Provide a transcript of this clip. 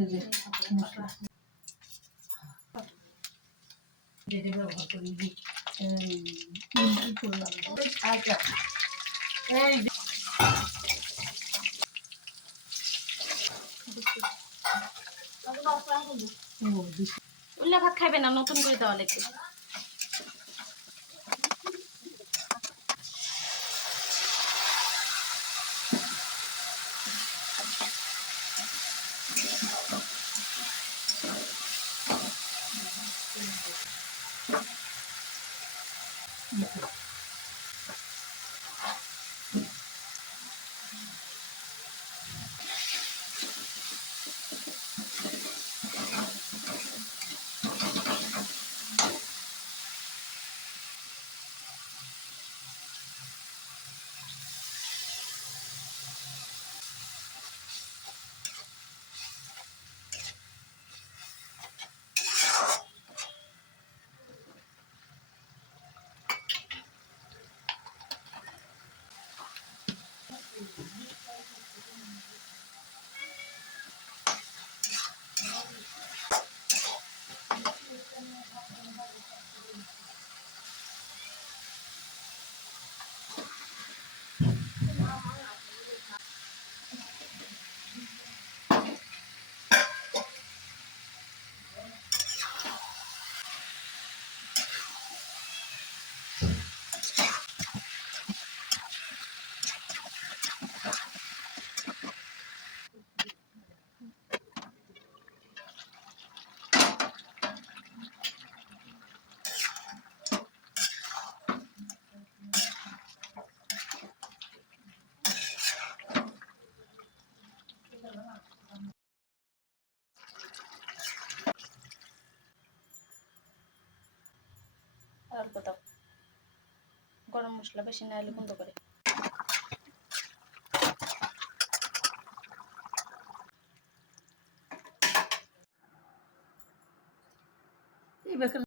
এই যে মশলা যেটা ব্যবহার করি আচ্ছা এই উল্লা ভাত খাইবে না, নতুন করে দেওয়া লাগবে। অল্প দাও, গরম মশলা বেশি না হলে গন্ধ করে। এই বেকার